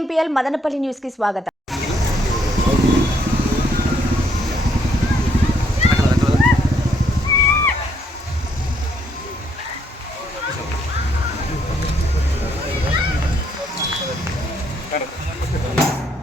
Kmpl Madanapalle న్యూస్కి స్వాగతం. చేతులు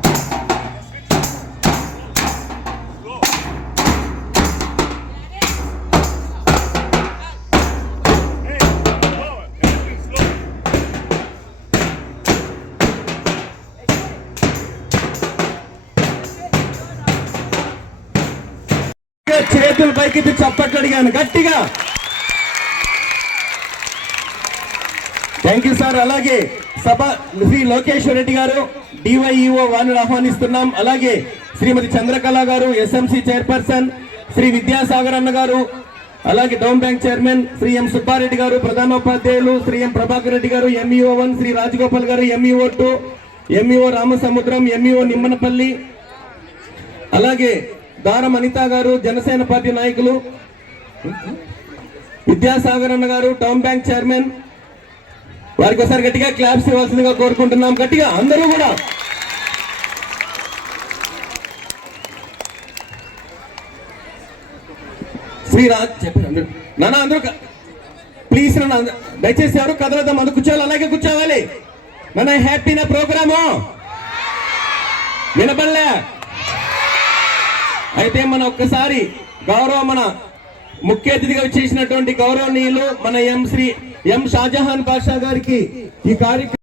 పైకెత్తి చప్పట్లు అడిగాను. గట్టిగా. Thank you sir. అలాగే సభ శ్రీ లోకేశ్వర్ రెడ్డి గారు డివైఈఓ వారిని ఆహ్వానిస్తున్నాం. అలాగే శ్రీమతి చంద్రకళ గారు ఎస్ఎంసీ చైర్పర్సన్ శ్రీ విద్యాసాగర్ అన్న గారు అలాగే down bank chairman Shri M Subbareddy గారు ప్రధానోపాధ్యాయులు శ్రీ ఎం ప్రభాకర్ రెడ్డి గారు ఎంఈఓ వన్ శ్రీ రాజగోపాల్ గారు MEO two MEO Ramasamudram MEO Nimmanapalli అలాగే దారం అనిత గారు జనసేన పార్టీ నాయకులు విద్యాసాగర్ అన్న గారు టౌన్ బ్యాంక్ చైర్మన్ వారికి ఒకసారి గట్టిగా క్లాప్స్ ఇవ్వాల్సిందిగా కోరుకుంటున్నాం. గట్టిగా అందరూ కూడా. శ్రీరాజ్ చెప్పారు అందరూ. నాన్న అందరూ ప్లీజ్ నాన్న దయచేసి ఎవరు కదలదాం అందరూ కూర్చోవాలి అలాగే కూర్చోవాలి. మన హ్యాపీనా ప్రోగ్రాము? వినపడలే. అయితే మన ఒక్కసారి గౌరవ మన ముఖ్య అతిథిగా చేసినటువంటి గౌరవనీయులు మన ఎం శ్రీ ఎం షాజహాన్ బాషా గారికి ఈ కార్యక్రమం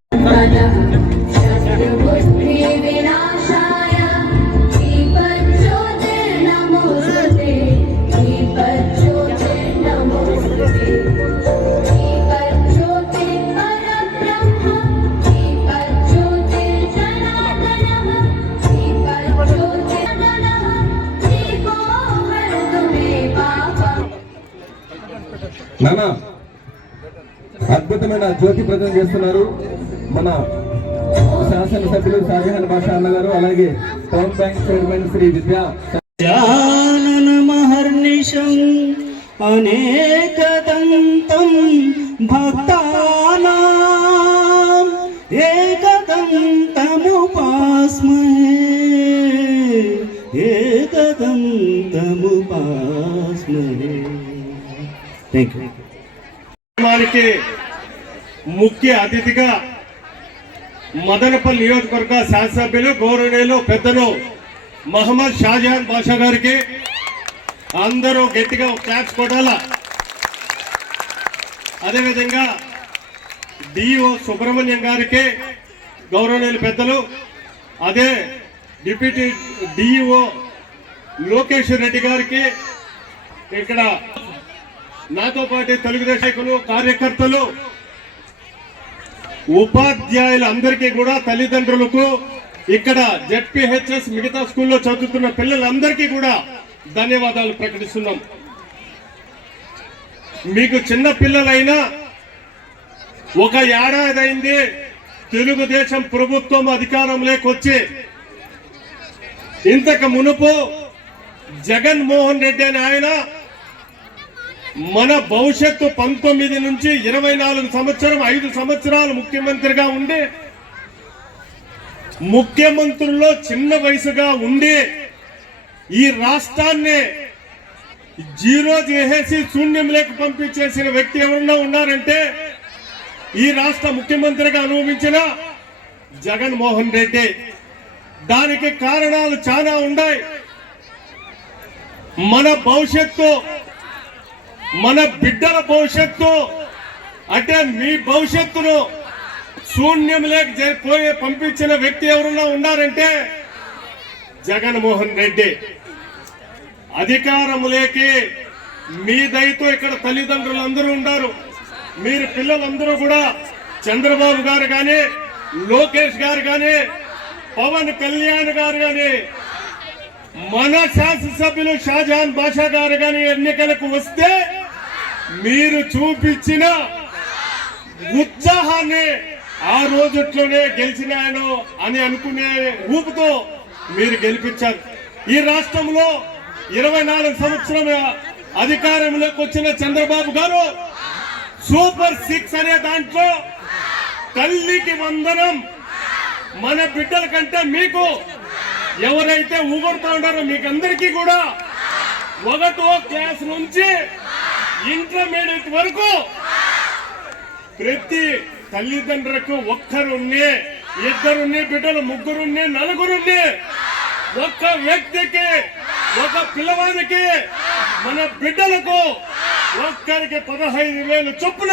నాన్న అద్భుతమైన జ్యోతి ప్రజలు చేస్తున్నారు మన శాసనసభ్యులు షాజహాన్ బాషా అన్న గారు అలాగే టౌన్ బ్యాంక్ చైర్మన్ శ్రీ విద్యా అనేకదంతం భక్తానా. ఏకదంతముపాస్మహే ఏకదంతముపాస్మహే. థ్యాంక్ యూ ముఖ్య అతిథిగా మదనపల్లి నియోజకవర్గ శాసనసభ్యులు గౌరవనీయులు పెద్దలు మహమ్మద్ షాజహాన్ బాషా గారికి అందరూ గట్టిగా క్లాప్స్ కొట్టాల? అదేవిధంగా డిఓ సుబ్రహ్మణ్యం గారికి గౌరవనీయులు పెద్దలు అదే డిప్యూటీ డిఓ లోకేష్ రెడ్డి గారికి ఇక్కడ నాతో పాటు తెలుగుదేశకులు కార్యకర్తలు ఉపాధ్యాయులందరికీ కూడా తల్లిదండ్రులకు ఇక్కడ జెడ్పిహెచ్ఎస్ మిగతా స్కూల్లో చదువుతున్న పిల్లలందరికీ కూడా ధన్యవాదాలు ప్రకటిస్తున్నాం. మీకు చిన్న పిల్లలైనా ఒక ఏడాది అయింది తెలుగుదేశం ప్రభుత్వం అధికారంలోకి వచ్చి ఇంతకు మునుపు జగన్మోహన్ రెడ్డి అని ఆయన మన భవిష్యత్తు పంతొమ్మిది నుంచి ఇరవై నాలుగు సంవత్సరం ఐదు సంవత్సరాలు ముఖ్యమంత్రిగా ఉండి ముఖ్యమంత్రుల్లో చిన్న వయసుగా ఉండి ఈ రాష్ట్రాన్ని జీరో చేసేసి శూన్యంలోకి పంపించేసిన వ్యక్తి ఎవరన్నా ఉన్నారంటే ఈ రాష్ట్ర ముఖ్యమంత్రిగా అనుభవించిన జగన్మోహన్ రెడ్డి. దానికి కారణాలు చాలా ఉన్నాయి. మన భవిష్యత్తు మన బిడ్డల భవిష్యత్తు అంటే మీ భవిష్యత్తును శూన్యం లేక పోయి పంపించిన వ్యక్తి ఎవరన్నా ఉన్నారంటే జగన్మోహన్ రెడ్డి. అధికారములేకి మీ దయతో ఇక్కడ తల్లిదండ్రులు అందరూ ఉన్నారు. మీరు పిల్లలందరూ కూడా చంద్రబాబు గారు కానీ లోకేష్ గారు కానీ పవన్ కళ్యాణ్ గారు కానీ మన శాసనసభ్యులు షాజహాన్ బాషా గారు కానీ ఎన్నికలకు వస్తే మీరు చూపించిన ఉత్సాహాన్ని ఆ రోజుట్లోనే గెలిచినాను అని అనుకునే ఊపుతో మీరు గెలిపించారు. ఈ రాష్ట్రంలో ఇరవై నాలుగు సంవత్సరం అధికారంలోకి వచ్చిన చంద్రబాబు గారు సూపర్ సిక్స్ అనే దాంట్లో తల్లికి వందనం మన బిడ్డల కంటే మీకు ఎవరైతే ఊగొడుతూ ఉన్నారో మీకందరికీ కూడా ఒకటో క్లాస్ నుంచి ఇంటర్మీడియట్ వరకు ప్రతి తల్లిదండ్రులకు ఒక్కరున్నే ఇద్దరున్నే బిడ్డలు ముగ్గురున్నే నలుగురున్నే ఒక్క వ్యక్తికి ఒక పిల్లవానికి మన బిడ్డలకు ఒక్కరికి పదహైదు వేలు చొప్పున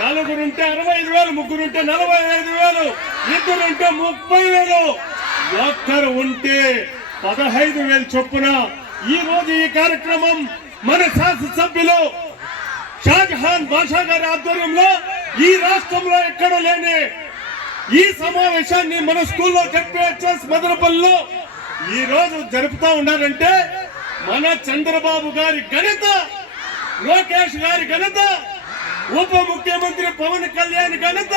నలుగురుంటే అరవై ఐదు వేలు ముగ్గురుంటే నలభై ఐదు వేలు ఇద్దరుంటే ముప్పై వేలు. ఒక్కరు ఉంటే పదహైదు వేలు చొప్పున ఈ రోజు ఈ కార్యక్రమం మన శాసనసభ్యులు షాజహాన్ బాషా గారి ఆధ్వర్యంలో ఈ రాష్ట్రంలో ఎక్కడ లేని ఈ సమావేశాన్ని మన స్కూల్లో చెప్పేస్ మదనపల్లిలో ఈ రోజు జరుపుతా ఉన్నారంటే మన చంద్రబాబు గారి ఘనత లోకేష్ గారి ఘనత ఉప ముఖ్యమంత్రి పవన్ కళ్యాణ్ ఘనత.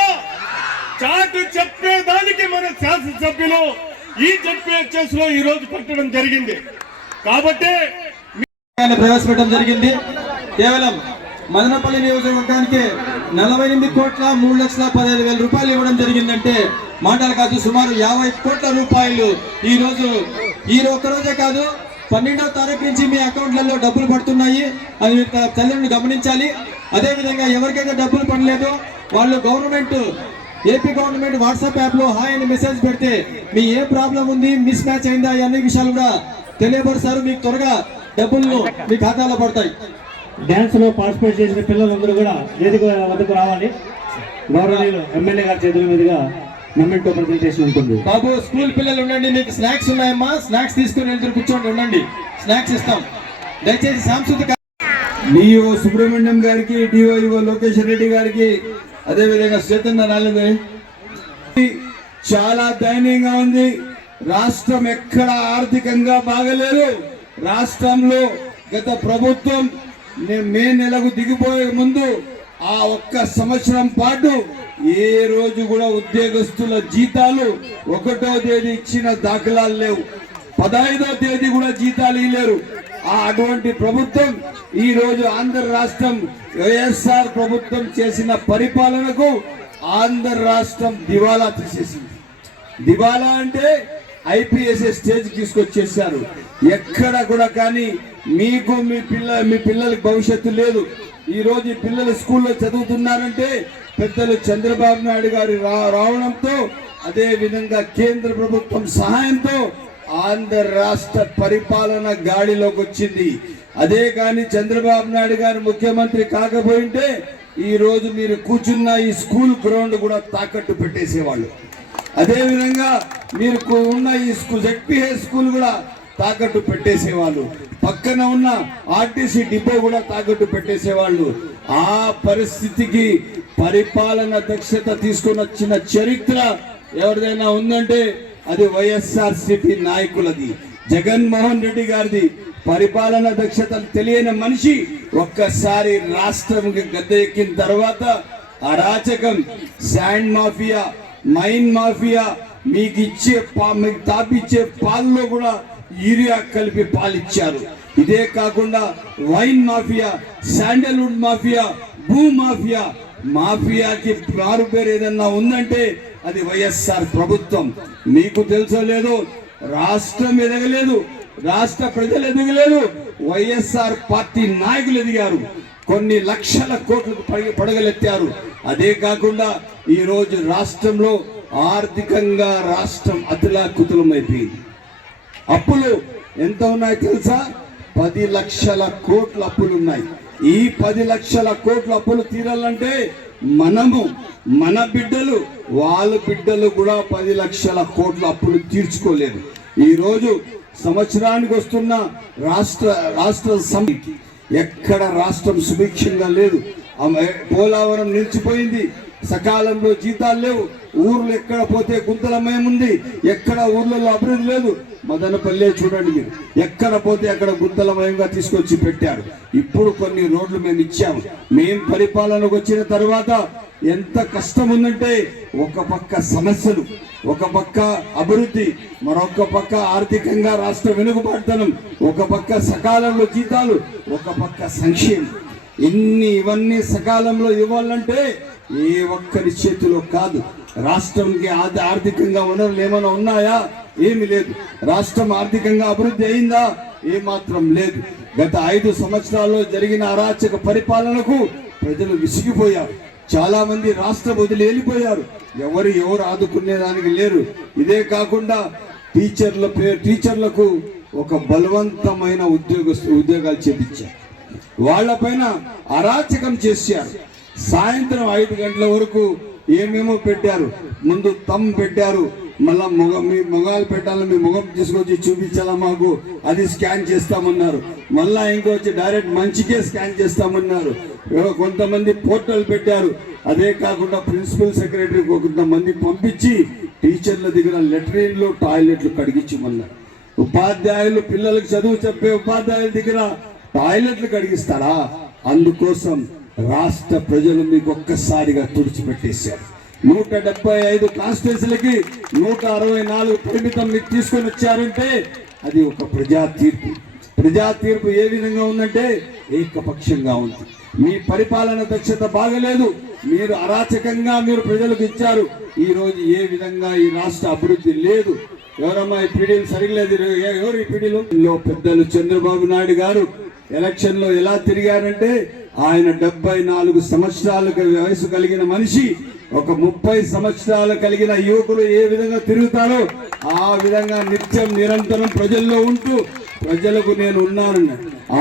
చాటు చెప్పేదానికి మన శాసనసభ్యులు ఈ చెప్పేస్లో ఈ రోజు పెట్టడం జరిగింది. కాబట్టి ఆయన ప్రవేశపెట్టడం జరిగింది. కేవలం మదనపల్లి నియోజకవర్గానికి నలభై ఎనిమిది కోట్ల మూడు లక్షల పదహైదు వేల రూపాయలు ఇవ్వడం జరిగిందంటే మాటలు కాదు సుమారు యాభై కోట్ల రూపాయలు. ఈ రోజు ఈ ఒక్క రోజే కాదు పన్నెండవ తారీఖు నుంచి మీ అకౌంట్లలో డబ్బులు పడుతున్నాయి. అది మీరు తల్లిని గమనించాలి. అదేవిధంగా ఎవరికైతే డబ్బులు పడలేదో వాళ్ళు గవర్నమెంట్ ఏపీ గవర్నమెంట్ వాట్సాప్ యాప్లో హాయ్ అని మెసేజ్ పెడితే మీ ఏ ప్రాబ్లం ఉంది మిస్ మ్యాచ్ అయిందా ఈ అన్ని విషయాలు కూడా తెలియపరుస్తారు. మీకు త్వరగా డబ్బులు మీ ఖాతాలో పడతాయి. డ్యాన్స్లో పార్టిసిపేట్ చేసిన పిల్లలందరూ కూడా వేదిక వద్దకు రావాలి. గౌరవనీయులు ఎమ్మెల్యే గారి చేతుల మీదుగా మొమెంటో ప్రజెంటేషన్ ఉంటుంది. బాబు స్కూల్ పిల్లలు ఉండండి మీకు స్నాక్స్ ఉన్నాయమ్మా. స్నాక్స్ తీసుకుని వెళ్తారు కూర్చోండి ఉండండి. స్నాక్స్ ఇస్తాం. దయచేసి సాంస్కృతిక డిఓ సుబ్రహ్మణ్యం గారికి డిఓ లోకేశ్వర్ రెడ్డి గారికి అదే విధంగా చైతన్య రాలేదు చాలా దయనీయంగా ఉంది. రాష్ట్రం ఎక్కడ ఆర్థికంగా బాగలేదు. రాష్ట్రంలో గత ప్రభుత్వం మే నెలకు దిగిపోయే ముందు ఆ ఒక్క సంవత్సరం పాటు ఏ రోజు కూడా ఉద్యోగస్తుల జీతాలు ఒకటో తేదీ ఇచ్చిన దాఖలాలు లేవు. పదహైదో తేదీ కూడా జీతాలు ఇవ్వలేరు ఆ అటువంటి ప్రభుత్వం ఈ రోజు ఆంధ్ర రాష్ట్రం వైఎస్ఆర్ ప్రభుత్వం చేసిన పరిపాలనకు ఆంధ్ర రాష్ట్రం దివాలా తీసేసింది. దివాలా అంటే ఐపీఎస్ఏ స్టేజ్ తీసుకొచ్చేసారు ఎక్కడ కూడా కానీ మీకు మీ పిల్ల మీ పిల్లలకి భవిష్యత్తు లేదు. ఈరోజు ఈ పిల్లలు స్కూల్లో చదువుతున్నారంటే పెద్దలు చంద్రబాబు నాయుడు గారి రా- రావడంతో అదే విధంగా కేంద్ర ప్రభుత్వం సహాయంతో ఆంధ్ర రాష్ట్ర పరిపాలన గాడిలోకి వచ్చింది. అదే కానీ చంద్రబాబు నాయుడు గారు ముఖ్యమంత్రి కాకపోయింటే ఈరోజు మీరు కూర్చున్న ఈ స్కూల్ గ్రౌండ్ కూడా తాకట్టు పెట్టేసేవాళ్ళు. అదేవిధంగా మీరు ఉన్న ఈ స్కూల్ జెడ్పీహెచ్ స్కూల్ కూడా తాకట్టు పెట్టేసేవాళ్ళు. పక్కన ఉన్న ఆర్టీసీ డిపో కూడా తాకట్టు పెట్టేసేవాళ్ళు. ఆ పరిస్థితికి పరిపాలన దక్షత తీసుకొని వచ్చిన చరిత్ర ఎవరిదైనా ఉందంటే అది వైఎస్ఆర్ సిపి నాయకులది. జగన్మోహన్ రెడ్డి గారిది. పరిపాలన దక్షత తెలియని మనిషి ఒక్కసారి రాష్ట్రంకి గద్దె ఎక్కిన తర్వాత అరాచకం శాండ్ మాఫియా మైన్ మాఫియా మీకు ఇచ్చే పా- మీకు తాపిచ్చే పాల్లో కూడా యూరియా కలిపి పాలిచ్చారు. ఇదే కాకుండా వైన్ మాఫియా శాండల్వుడ్ మాఫియా భూ మాఫియా మాఫియాకి మారు పేరు ఏదన్నా ఉందంటే అది వైఎస్ఆర్ ప్రభుత్వం. మీకు తెలుసో లేదో రాష్ట్రం ఎదగలేదు రాష్ట్ర ప్రజలు ఎదగలేదు వైఎస్ఆర్ పార్టీ నాయకులు ఎదిగారు. కొన్ని లక్షల కోట్లకు పడగ- పడగలెత్తారు. అదే కాకుండా ఈరోజు రాష్ట్రంలో ఆర్థికంగా రాష్ట్రం అతులాకుతులమైపోయింది అప్పులు ఎంత ఉన్నాయి తెలుసా? పది లక్షల కోట్ల అప్పులు ఉన్నాయి. ఈ పది లక్షల కోట్ల అప్పులు తీరాలంటే మనము మన బిడ్డలు వాళ్ళ బిడ్డలు కూడా పది లక్షల కోట్ల అప్పులు తీర్చుకోలేరు. ఈరోజు సంవత్సరానికి వస్తున్న రాష్ట్ర రాష్ట్ర సమితి ఎక్కడ రాష్ట్రం సుభిక్షంగా లేదు. ఆమె పోలవరం నిలిచిపోయింది. సకాలంలో జీతాలు లేవు. ఊర్లు ఎక్కడ పోతే గుంతలమయం ఉంది. ఎక్కడ ఊర్లలో అభివృద్ధి లేదు. మదనపల్లె చూడండి మీరు. ఎక్కడ పోతే అక్కడ గుంతలమయంగా తీసుకొచ్చి పెట్టారు. ఇప్పుడు కొన్ని రోడ్లు మేము ఇచ్చాము. మేం పరిపాలనకు వచ్చిన తర్వాత ఎంత కష్టం ఉందంటే ఒక పక్క సమస్యలు ఒక పక్క అభివృద్ధి మరొక పక్క ఆర్థికంగా రాష్ట్ర వెనుకబడతనం ఒక పక్క సకాలంలో జీతాలు ఒక పక్క సంక్షేమం. ఇన్ని ఇవన్నీ సకాలంలో ఇవ్వాలంటే ఏ ఒక్కరి చేతిలో కాదు. రాష్ట్రంకి ఆర్థికంగా వనరులు ఏమైనా ఉన్నాయా? ఏమి లేదు. రాష్ట్రం ఆర్థికంగా అభివృద్ధి అయిందా? ఏమాత్రం లేదు. గత ఐదు సంవత్సరాల్లో జరిగిన అరాచక పరిపాలనకు ప్రజలు విసిగిపోయారు. చాలా మంది రాష్ట్రం వదిలి వెళ్ళిపోయారు. ఎవరు ఎవరు ఆదుకునేదానికి లేరు. ఇదే కాకుండా టీచర్ల పే టీచర్లకు ఒక బలవంతమైన ఉద్యోగ ఉద్యోగాలు చేపించారు. వాళ్ళపైన అరాచకం చేశారు. సాయంత్రం ఐదు గంటల వరకు ఏమేమో పెట్టారు. ముందు తమ్ పెట్టారు. మళ్ళా మొగ మీ మొగాలు పెట్టాలి మీ ముఖం తీసుకొచ్చి చూపించాలా మాకు? అది స్కాన్ చేస్తామన్నారు. మళ్ళా ఇంకొచ్చి డైరెక్ట్ మంచికే స్కాన్ చేస్తామన్నారు. కొంతమంది పోర్టల్ పెట్టారు. అదే కాకుండా ప్రిన్సిపల్ సెక్రటరీ కొంతమంది పంపించి టీచర్ల దగ్గర లెటరీన్లు టాయిలెట్లు కడిగించమన్నారు ఉపాధ్యాయులు పిల్లలకు చదువు చెప్పే ఉపాధ్యాయుల దగ్గర టాయిలెట్లు కడిగిస్తారా? అందుకోసం రాష్ట్ర ప్రజలు మీకు ఒక్కసారిగా తుడిచిపెట్టేశారు. నూట డెబ్బై ఐదు కాన్స్టిట్యూన్సీలకి నూట అరవై నాలుగు పరిమితం మీకు తీసుకొని వచ్చారంటే అది ఒక ప్రజా తీర్పు ప్రజా తీర్పు ఏ విధంగా ఉందంటే ఏకపక్షంగా ఉంది. మీ పరిపాలన దక్షత బాగలేదు మీరు అరాచకంగా మీరు ప్రజలకు ఇచ్చారు. ఈరోజు ఏ విధంగా ఈ రాష్ట్ర అభివృద్ధి లేదు? ఎవరమ్మా ఈ పీడీలు సరిగలేదు ఎవరు ఈ పీడీలు? పెద్దలు చంద్రబాబు నాయుడు గారు ఎలక్షన్లో ఎలా తిరిగారంటే ఆయన డెబ్బై నాలుగు సంవత్సరాలకు వయసు కలిగిన మనిషి ఒక ముప్పై సంవత్సరాలు కలిగిన యువకులు ఏ విధంగా తిరుగుతారో ఆ విధంగా నిత్యం నిరంతరం ప్రజల్లో ఉంటూ ప్రజలకు నేను ఉన్నానన్న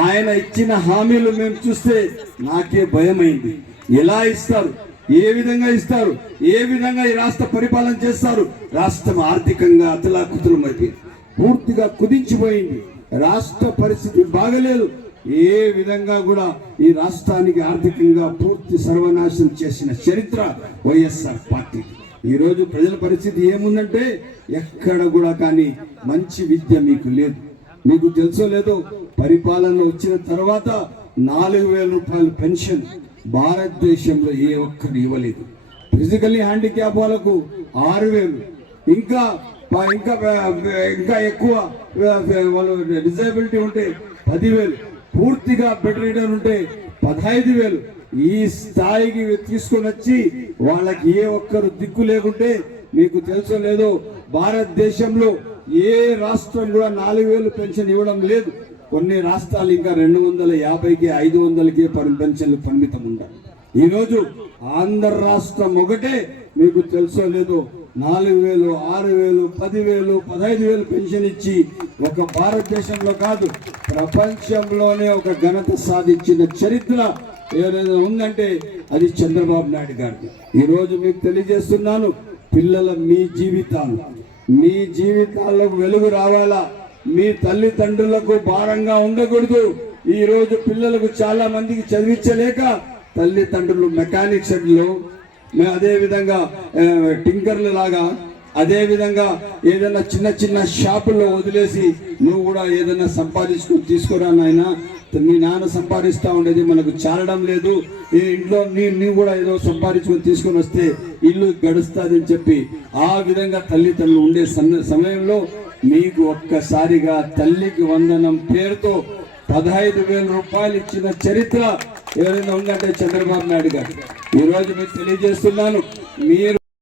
ఆయన ఇచ్చిన హామీలు మేము చూస్తే నాకే భయమైంది. ఎలా ఇస్తారు? ఏ విధంగా ఇస్తారు? ఏ విధంగా ఈ రాష్ట్ర పరిపాలన చేస్తారు? రాష్ట్రం ఆర్థికంగా అతలాకుతలం అయిపోయింది పూర్తిగా కుదించిపోయింది. రాష్ట్ర పరిస్థితి బాగలేదు. ఏ విధంగా కూడా ఈ రాష్ట్రానికి ఆర్థికంగా పూర్తి సర్వనాశనం చేసిన చరిత్ర వైఎస్ఆర్ పార్టీ. ఈరోజు ప్రజల పరిస్థితి ఏముందంటే ఎక్కడ కూడా కానీ మంచి విద్య మీకు లేదు. మీకు తెలుసో లేదో పరిపాలన వచ్చిన తర్వాత నాలుగు వేల రూపాయల పెన్షన్ భారతదేశంలో ఏ ఒక్కరు ఇవ్వలేదు. ఫిజికల్లీ హ్యాండిక్యాప్ వాళ్ళకు ఆరు వేలు. ఇంకా ఇంకా ఇంకా ఎక్కువ వాళ్ళు డిజేబిలిటీ ఉంటే పదివేలు. పూర్తిగా బెటర్ రీడర్ ఉంటే పదహైదు వేలు ఈ స్థాయికి తీసుకొని వచ్చి వాళ్ళకి ఏ ఒక్కరు దిక్కు లేకుంటే మీకు తెలుసో లేదో భారతదేశంలో ఏ రాష్ట్రం కూడా నాలుగు వేలు పెన్షన్ ఇవ్వడం లేదు. కొన్ని రాష్ట్రాలు ఇంకా రెండు వందల యాభైకి ఐదు వందలకి పెన్షన్లు పరిమితం ఉండాలి ఈరోజు ఆంధ్ర రాష్ట్రం ఒకటే మీకు తెలుసో లేదో నాలుగు వేలు ఆరు వేలు పదివేలు పదహైదు వేలు పెన్షన్ ఇచ్చి ఒక భారతదేశంలో కాదు ప్రపంచంలోనే ఒక ఘనత సాధించిన చరిత్ర ఏదైనా ఉందంటే అది చంద్రబాబు నాయుడు గారిది. ఈరోజు మీకు తెలియజేస్తున్నాను పిల్లల మీ జీవితాలు. మీ జీవితాల్లో వెలుగు రావాలా? మీ తల్లిదండ్రులకు భారంగా ఉండకూడదు. ఈరోజు పిల్లలకు చాలా మందికి చదివించలేక తల్లిదండ్రులు మెకానిక్ షెడ్లో మేము అదేవిధంగా టింకర్లు లాగా అదేవిధంగా ఏదైనా చిన్న చిన్న షాపుల్లో వదిలేసి నువ్వు కూడా ఏదైనా సంపాదించుకుని తీసుకురా నాయన. మీ నాన్న సంపాదిస్తా ఉండేది మనకు చాలడం లేదు. ఈ ఇంట్లో నీ నువ్వు కూడా ఏదో సంపాదించుకొని తీసుకొని వస్తే ఇల్లు గడుస్తుందని చెప్పి ఆ విధంగా తల్లిదండ్రులు ఉండే సమయంలో మీకు ఒక్కసారిగా తల్లికి వందనం పేరుతో పదహైదు వేల రూపాయలు ఇచ్చిన చరిత్ర ఎవరైనా ఉందంటే చంద్రబాబు నాయుడు గారు. ఈరోజు మీకు తెలియజేస్తున్నాను మీరు